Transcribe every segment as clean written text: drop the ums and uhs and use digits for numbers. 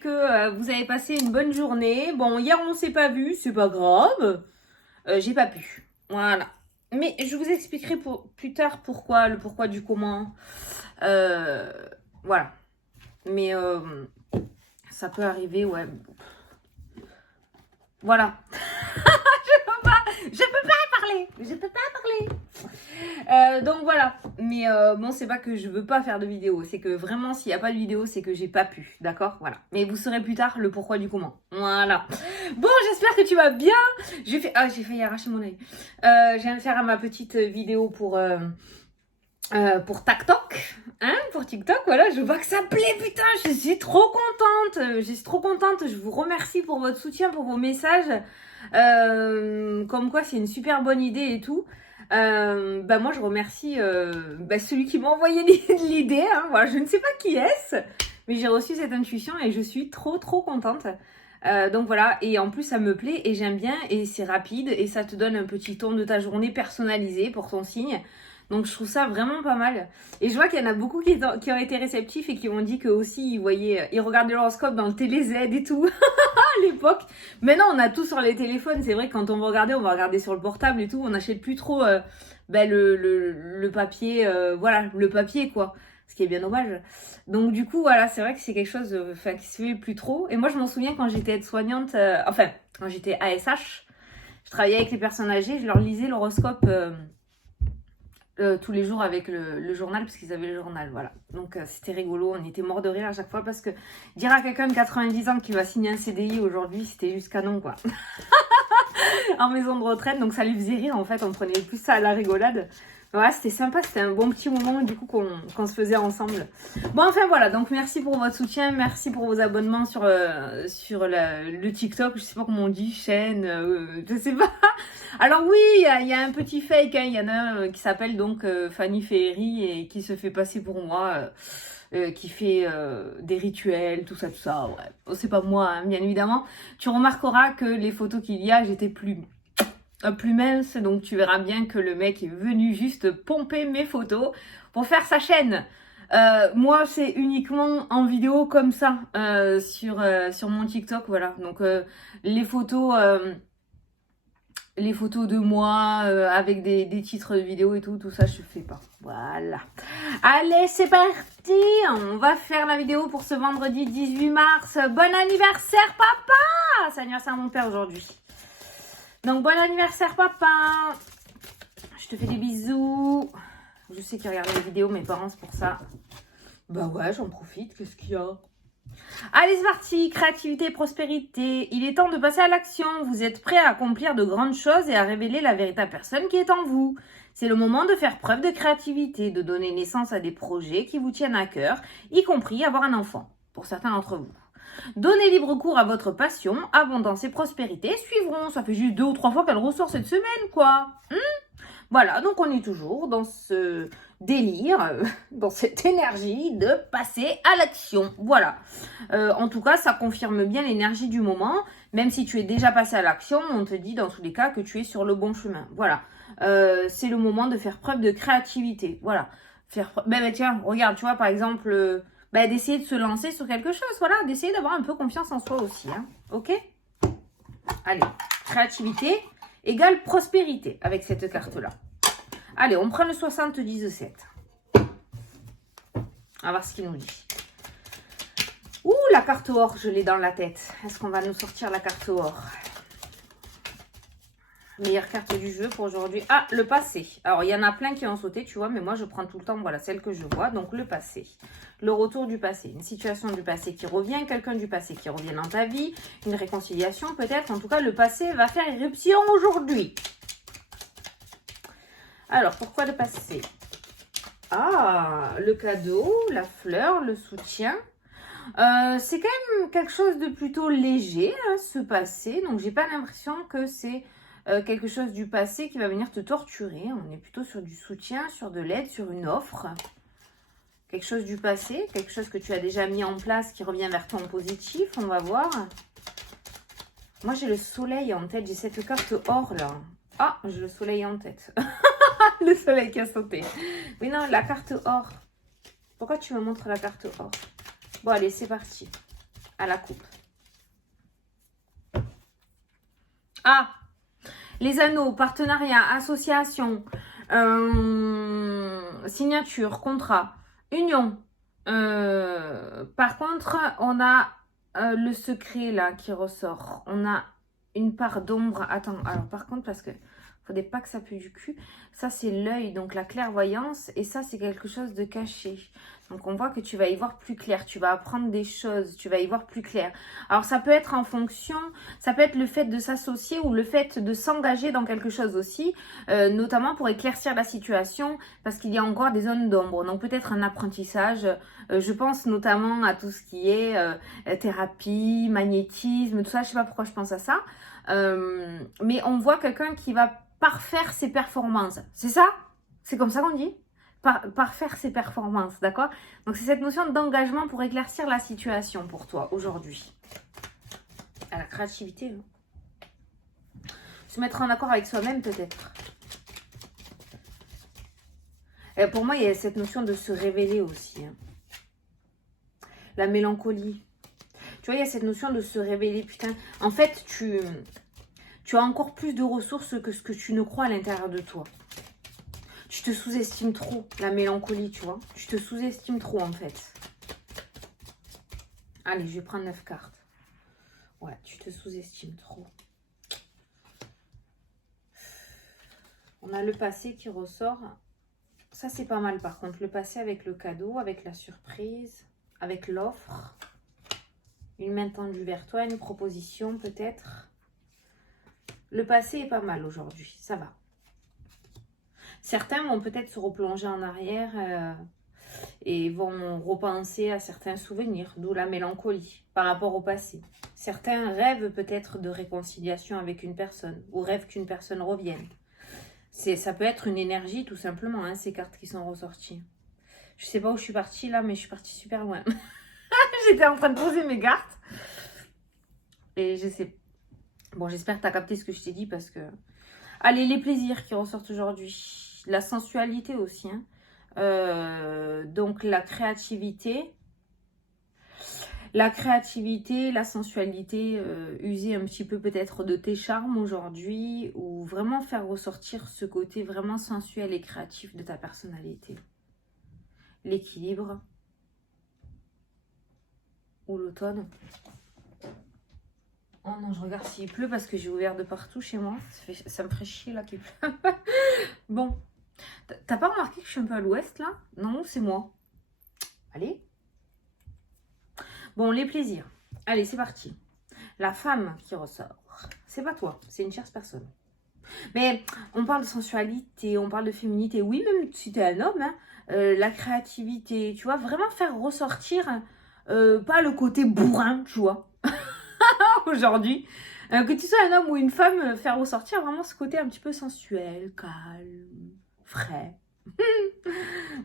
que vous avez passé une bonne journée. Bon, hier on s'est pas vu, c'est pas grave. J'ai pas pu. Voilà. Mais je vous expliquerai plus tard pourquoi, le pourquoi du comment. Voilà. Mais ça peut arriver, ouais. Voilà. Je peux pas parler. Je peux pas parler. Donc voilà. Mais bon, c'est pas que je veux pas faire de vidéo. C'est que vraiment, s'il n'y a pas de vidéo, c'est que j'ai pas pu. D'accord? Voilà. Mais vous saurez plus tard le pourquoi du comment. Voilà. Bon, j'espère que tu vas bien. J'ai failli arracher mon œil. Je viens de faire ma petite vidéo pour TikTok, hein, pour TikTok, voilà, je vois que ça plaît, putain, je suis trop contente, je vous remercie pour votre soutien, pour vos messages, comme quoi c'est une super bonne idée et tout. Moi je remercie celui qui m'a envoyé l'idée, hein, voilà, je ne sais pas qui est-ce, mais j'ai reçu cette intuition et je suis trop contente. Donc voilà, et en plus ça me plaît et j'aime bien et c'est rapide et ça te donne un petit ton de ta journée personnalisé pour ton signe. Donc je trouve ça vraiment pas mal. Et je vois qu'il y en a beaucoup qui ont été réceptifs et qui ont dit que aussi ils regardaient l'horoscope dans le télé-Z et tout à l'époque. Maintenant on a tout sur les téléphones. C'est vrai que quand on va regarder sur le portable et tout. On n'achète plus trop le papier, voilà, le papier quoi. Ce qui est bien dommage. Donc du coup voilà, c'est vrai que c'est quelque chose qui se fait plus trop. Et moi je m'en souviens quand j'étais aide-soignante, quand j'étais ASH, je travaillais avec les personnes âgées, je leur lisais l'horoscope tous les jours avec le journal, parce qu'ils avaient le journal, voilà. Donc c'était rigolo, on était mort de rire à chaque fois, parce que dire à quelqu'un de 90 ans qui va signer un CDI aujourd'hui, c'était juste canon, quoi. En maison de retraite, donc ça lui faisait rire, en fait, on prenait plus ça à la rigolade. Voilà, c'était sympa, c'était un bon petit moment, du coup, qu'on se faisait ensemble. Bon, enfin, voilà, donc merci pour votre soutien, merci pour vos abonnements sur le TikTok, je sais pas comment on dit, chaîne, je sais pas. Alors oui, il y a un petit fake, hein. Il y en a un qui s'appelle donc Fanny Ferry et qui se fait passer pour moi, qui fait des rituels, tout ça, ouais. Oh, c'est pas moi, hein, bien évidemment. Tu remarqueras que les photos qu'il y a, j'étais plus mince, donc tu verras bien que le mec est venu juste pomper mes photos pour faire sa chaîne. Moi, c'est uniquement en vidéo comme ça sur mon TikTok, voilà. Donc les photos de moi avec des titres de vidéo et tout ça, je fais pas. Voilà. Allez, c'est parti. On va faire la vidéo pour ce vendredi 18 mars. Bon anniversaire, papa. C'est l'anniversaire de mon père aujourd'hui. Donc, bon anniversaire, papa. Je te fais des bisous. Je sais qu'ils regardent les vidéos, mes parents, c'est pour ça. Bah ouais, j'en profite. Qu'est-ce qu'il y a? Allez, c'est parti. Créativité, prospérité. Il est temps de passer à l'action. Vous êtes prêt à accomplir de grandes choses et à révéler la véritable personne qui est en vous. C'est le moment de faire preuve de créativité, de donner naissance à des projets qui vous tiennent à cœur, y compris avoir un enfant, pour certains d'entre vous. Donnez libre cours à votre passion, abondance et prospérité suivront. Ça fait juste 2 ou 3 fois qu'elle ressort cette semaine, quoi. Voilà, donc on est toujours dans ce délire, dans cette énergie de passer à l'action. Voilà. En tout cas, ça confirme bien l'énergie du moment. Même si tu es déjà passé à l'action, on te dit dans tous les cas que tu es sur le bon chemin. Voilà. C'est le moment de faire preuve de créativité. Voilà. Tiens, regarde, tu vois, par exemple, d'essayer de se lancer sur quelque chose. Voilà, d'essayer d'avoir un peu confiance en soi aussi. Hein. Ok? Allez, créativité égale prospérité avec cette carte-là. Allez, on prend le 77. On va voir ce qu'il nous dit. Ouh, la carte or, je l'ai dans la tête. Est-ce qu'on va nous sortir la carte or? Meilleure carte du jeu pour aujourd'hui. Ah, le passé. Alors, il y en a plein qui ont sauté, tu vois, mais moi, je prends tout le temps, voilà, celle que je vois. Donc, le passé. Le retour du passé. Une situation du passé qui revient. Quelqu'un du passé qui revient dans ta vie. Une réconciliation, peut-être. En tout cas, le passé va faire éruption aujourd'hui. Alors, pourquoi le passé? Ah, le cadeau, la fleur, le soutien. C'est quand même quelque chose de plutôt léger, hein, ce passé. Donc, j'ai pas l'impression que c'est quelque chose du passé qui va venir te torturer. On est plutôt sur du soutien, sur de l'aide, sur une offre. Quelque chose du passé, quelque chose que tu as déjà mis en place qui revient vers ton positif. On va voir. Moi, j'ai le soleil en tête. J'ai cette carte or, là. Ah, j'ai le soleil en tête. Le soleil qui a sauté. Oui, non, la carte or. Pourquoi tu me montres la carte or? Bon, allez, c'est parti. à la coupe. Ah, les anneaux, partenariat, association, signature, contrat, union. Par contre, on a le secret là qui ressort. On a une part d'ombre. Attends, alors par contre, parce que faudrait pas que ça pue du cul. Ça, c'est l'œil, donc la clairvoyance. Et ça, c'est quelque chose de caché. Donc, on voit que tu vas y voir plus clair. Tu vas apprendre des choses. Tu vas y voir plus clair. Alors, ça peut être en fonction... Ça peut être le fait de s'associer ou le fait de s'engager dans quelque chose aussi. Notamment pour éclaircir la situation. Parce qu'il y a encore des zones d'ombre. Donc, peut-être un apprentissage. Je pense notamment à tout ce qui est thérapie, magnétisme, tout ça. Je sais pas pourquoi je pense à ça. Mais on voit quelqu'un qui va parfaire ses performances. C'est ça? C'est comme ça qu'on dit? Parfaire ses performances, d'accord? Donc c'est cette notion d'engagement pour éclaircir la situation pour toi aujourd'hui. À la créativité. Hein. Se mettre en accord avec soi-même peut-être. Et pour moi, il y a cette notion de se révéler aussi. Hein. La mélancolie. Tu vois, il y a cette notion de se révéler. Putain, en fait, tu as encore plus de ressources que ce que tu ne crois à l'intérieur de toi. Tu te sous-estimes trop, la mélancolie, tu vois. Tu te sous-estimes trop, en fait. Allez, je vais prendre 9 cartes. Ouais, tu te sous-estimes trop. On a le passé qui ressort. Ça, c'est pas mal, par contre. Le passé avec le cadeau, avec la surprise, avec l'offre. Une main tendue vers toi, une proposition, peut-être. Le passé est pas mal aujourd'hui, ça va. Certains vont peut-être se replonger en arrière et vont repenser à certains souvenirs, d'où la mélancolie par rapport au passé. Certains rêvent peut-être de réconciliation avec une personne ou rêvent qu'une personne revienne. Ça peut être une énergie tout simplement, hein, ces cartes qui sont ressorties. Je sais pas où je suis partie là, mais je suis partie super loin. J'étais en train de poser mes cartes et je sais. Bon, j'espère que tu as capté ce que je t'ai dit parce que... Allez, les plaisirs qui ressortent aujourd'hui. La sensualité aussi. Hein. Donc, la créativité. La créativité, la sensualité. User un petit peu peut-être de tes charmes aujourd'hui. Ou vraiment faire ressortir ce côté vraiment sensuel et créatif de ta personnalité. L'équilibre. Ou l'automne. Oh non, je regarde s'il pleut parce que j'ai ouvert de partout chez moi. Ça me ferait chier là qu'il pleut. Bon. T'as pas remarqué que je suis un peu à l'ouest là? Non, c'est moi. Allez. Bon, les plaisirs. Allez, c'est parti. La femme qui ressort. C'est pas toi, c'est une tierce personne. Mais on parle de sensualité, on parle de féminité. Oui, même si t'es un homme, hein, la créativité, tu vois, vraiment faire ressortir pas le côté bourrin, tu vois. Aujourd'hui, que tu sois un homme ou une femme, faire ressortir vraiment ce côté un petit peu sensuel, calme, frais.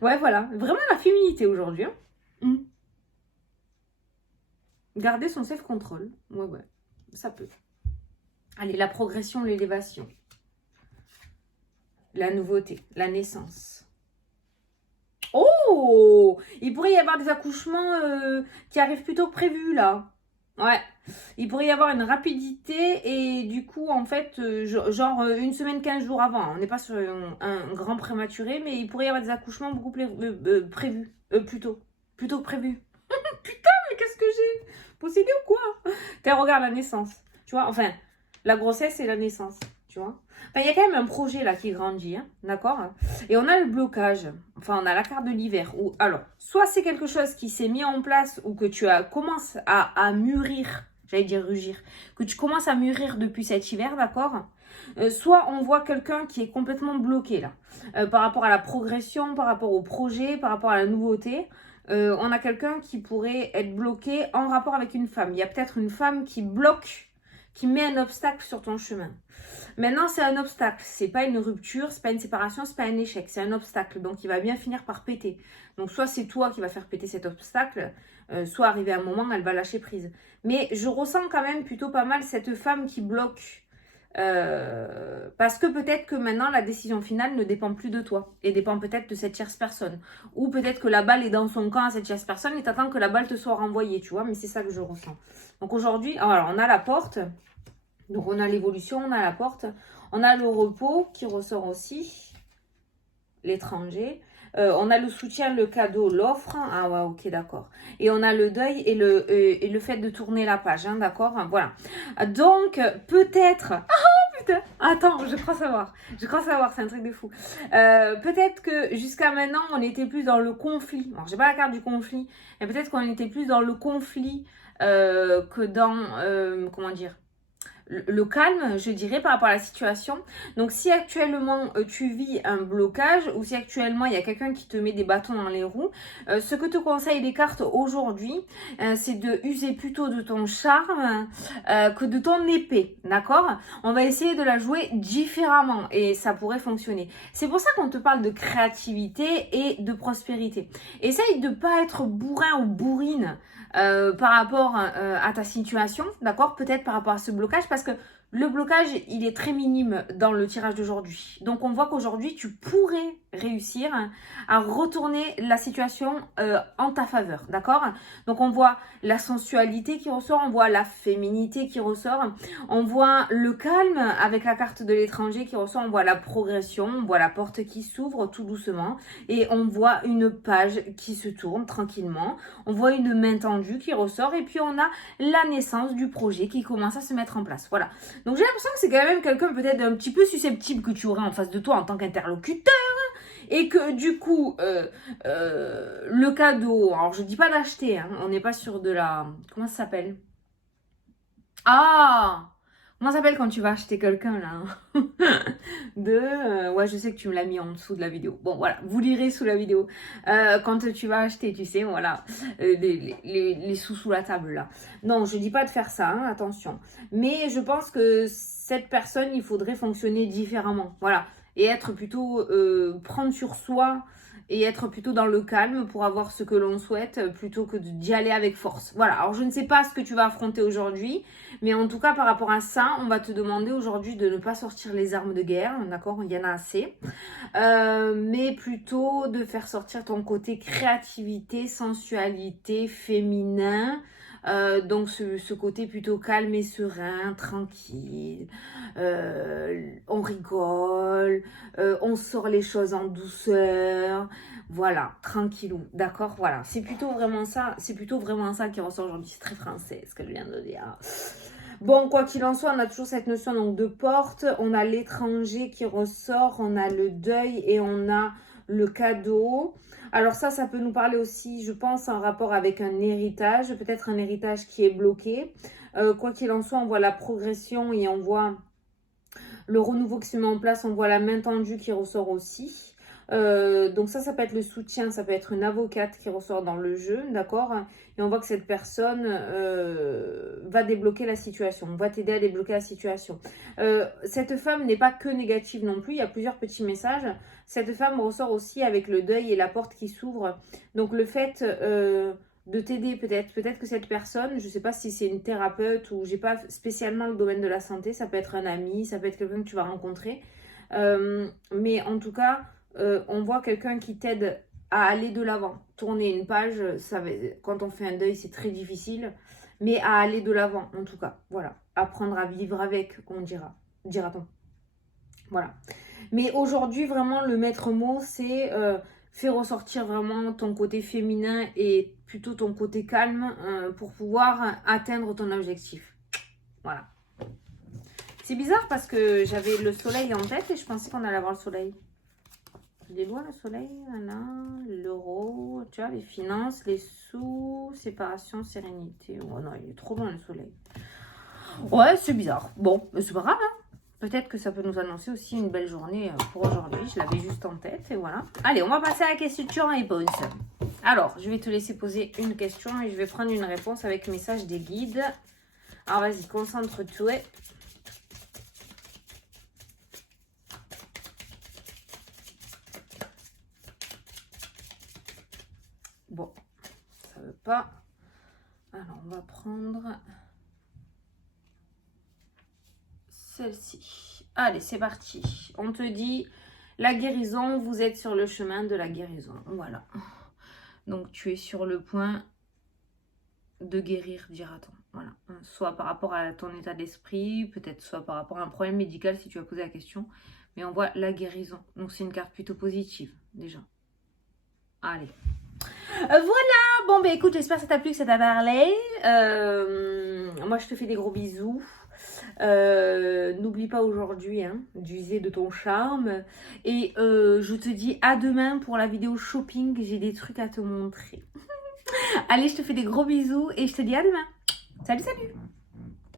Ouais, voilà, vraiment la féminité aujourd'hui. Hein. Garder son self-control, ouais, ça peut. Allez, la progression, l'élévation. La nouveauté, la naissance. Oh, il pourrait y avoir des accouchements qui arrivent plus tôt que prévu, là. Ouais, il pourrait y avoir une rapidité et du coup, en fait, genre une semaine, 15 jours avant. On n'est pas sur un grand prématuré, mais il pourrait y avoir des accouchements beaucoup prévus. Plutôt que prévu. Putain, mais qu'est-ce que j'ai possédé ou quoi? Regarde la naissance, tu vois. Enfin, la grossesse et la naissance, tu vois. Enfin, il y a quand même un projet là qui grandit, hein, d'accord? Et on a le blocage. Enfin, on a la carte de l'hiver. Ou alors, soit c'est quelque chose qui s'est mis en place ou que tu commences à mûrir. J'allais dire rugir. Que tu commences à mûrir depuis cet hiver, d'accord? Soit on voit quelqu'un qui est complètement bloqué là. Par rapport à la progression, par rapport au projet, par rapport à la nouveauté. On a quelqu'un qui pourrait être bloqué en rapport avec une femme. Il y a peut-être une femme qui bloque, qui met un obstacle sur ton chemin. Maintenant, c'est un obstacle. C'est pas une rupture, c'est pas une séparation, c'est pas un échec. C'est un obstacle. Donc, il va bien finir par péter. Donc, soit c'est toi qui vas faire péter cet obstacle, soit arrivé à un moment, elle va lâcher prise. Mais je ressens quand même plutôt pas mal cette femme qui bloque Parce que peut-être que maintenant, la décision finale ne dépend plus de toi et dépend peut-être de cette tierce personne. Ou peut-être que la balle est dans son camp à cette tierce personne et t'attends que la balle te soit renvoyée, tu vois. Mais c'est ça que je ressens. Donc aujourd'hui, alors on a la porte. Donc on a l'évolution, on a la porte. On a le repos qui ressort aussi. L'étranger. On a le soutien, le cadeau, l'offre. Ah ouais, ok, d'accord. Et on a le deuil et le fait de tourner la page, hein, d'accord. Voilà. Donc, peut-être... Oh putain, attends, je crois savoir. Je crois savoir, c'est un truc de fou. Peut-être que jusqu'à maintenant, on était plus dans le conflit. Alors, j'ai pas la carte du conflit, mais peut-être qu'on était plus dans le conflit que dans... comment dire, le calme, je dirais, par rapport à la situation. Donc, si actuellement tu vis un blocage ou si actuellement il y a quelqu'un qui te met des bâtons dans les roues, ce que te conseillent les cartes aujourd'hui, c'est de user plutôt de ton charme que de ton épée, d'accord? On va essayer de la jouer différemment et ça pourrait fonctionner. C'est pour ça qu'on te parle de créativité et de prospérité. Essaye de pas être bourrin ou bourrine par rapport à ta situation, d'accord? Peut-être par rapport à ce blocage, parce que le blocage, il est très minime dans le tirage d'aujourd'hui. Donc, on voit qu'aujourd'hui, tu pourrais réussir à retourner la situation en ta faveur, d'accord? Donc, on voit la sensualité qui ressort, on voit la féminité qui ressort, on voit le calme avec la carte de l'étranger qui ressort, on voit la progression, on voit la porte qui s'ouvre tout doucement et on voit une page qui se tourne tranquillement, on voit une main tendue qui ressort et puis on a la naissance du projet qui commence à se mettre en place. Voilà. Donc j'ai l'impression que c'est quand même quelqu'un peut-être un petit peu susceptible que tu aurais en face de toi en tant qu'interlocuteur et que du coup le cadeau, alors je dis pas d'acheter, hein, on n'est pas sur de la... Comment ça s'appelle? Ah! Comment ça s'appelle quand tu vas acheter quelqu'un là? Ouais, je sais que tu me l'as mis en dessous de la vidéo. Bon, voilà, vous lirez sous la vidéo. Quand tu vas acheter, tu sais, voilà, les sous sous la table là. Non, je dis pas de faire ça, hein, attention. Mais je pense que cette personne, il faudrait fonctionner différemment. Voilà. Et être plutôt, prendre sur soi et être plutôt dans le calme pour avoir ce que l'on souhaite plutôt que d'y aller avec force. Voilà, alors je ne sais pas ce que tu vas affronter aujourd'hui, mais en tout cas par rapport à ça, on va te demander aujourd'hui de ne pas sortir les armes de guerre, d'accord, il y en a assez, mais plutôt de faire sortir ton côté créativité, sensualité, féminin, donc ce côté plutôt calme et serein, tranquille, on rigole, on sort les choses en douceur, voilà, tranquillou, d'accord, voilà, c'est plutôt vraiment ça qui ressort aujourd'hui, c'est très français ce qu'elle vient de dire. Bon, quoi qu'il en soit, on a toujours cette notion donc de porte, on a l'étranger qui ressort, on a le deuil et on a le cadeau. Alors ça peut nous parler aussi, je pense, en rapport avec un héritage, peut-être un héritage qui est bloqué. Quoi qu'il en soit, on voit la progression et on voit le renouveau qui se met en place, on voit la main tendue qui ressort aussi. Donc ça peut être le soutien, ça peut être une avocate qui ressort dans le jeu, d'accord? Et on voit que cette personne va débloquer la situation, va t'aider à débloquer la situation. Cette femme n'est pas que négative non plus, il y a plusieurs petits messages. Cette femme ressort aussi avec le deuil et la porte qui s'ouvre. Donc le fait de t'aider peut-être que cette personne, je ne sais pas si c'est une thérapeute ou j'ai pas spécialement le domaine de la santé, ça peut être un ami, ça peut être quelqu'un que tu vas rencontrer. Mais en tout cas, on voit quelqu'un qui t'aide à aller de l'avant. Tourner une page, quand on fait un deuil, c'est très difficile, mais à aller de l'avant, en tout cas. Voilà. Apprendre à vivre avec, on dira-t-on. Voilà. Mais aujourd'hui, vraiment, le maître mot, c'est faire ressortir vraiment ton côté féminin et plutôt ton côté calme pour pouvoir atteindre ton objectif. Voilà. C'est bizarre parce que j'avais le soleil en tête et je pensais qu'on allait avoir le soleil. Il est loin le soleil, l'euro, tu vois, les finances, les sous, séparation, sérénité. Oh non, il est trop loin le soleil. Ouais, c'est bizarre. Bon, c'est pas grave, hein. Peut-être que ça peut nous annoncer aussi une belle journée pour aujourd'hui. Je l'avais juste en tête et voilà. Allez, on va passer à la question et réponse. Alors, je vais te laisser poser une question et je vais prendre une réponse avec message des guides. Alors, vas-y, concentre-toi. Bon, ça veut pas. Alors, on va prendre celle-ci. Allez, c'est parti. On te dit la guérison, vous êtes sur le chemin de la guérison. Voilà. Donc, tu es sur le point de guérir, dira-t-on. Voilà. Soit par rapport à ton état d'esprit, peut-être soit par rapport à un problème médical si tu as posé la question. Mais on voit la guérison. Donc, c'est une carte plutôt positive, déjà. Allez. Voilà. Bon, ben écoute, j'espère que ça t'a plu, que ça t'a parlé. Moi, je te fais des gros bisous. N'oublie pas aujourd'hui d'user de ton charme. Et je te dis à demain pour la vidéo shopping. J'ai des trucs à te montrer. Allez, je te fais des gros bisous et je te dis à demain. Salut, salut!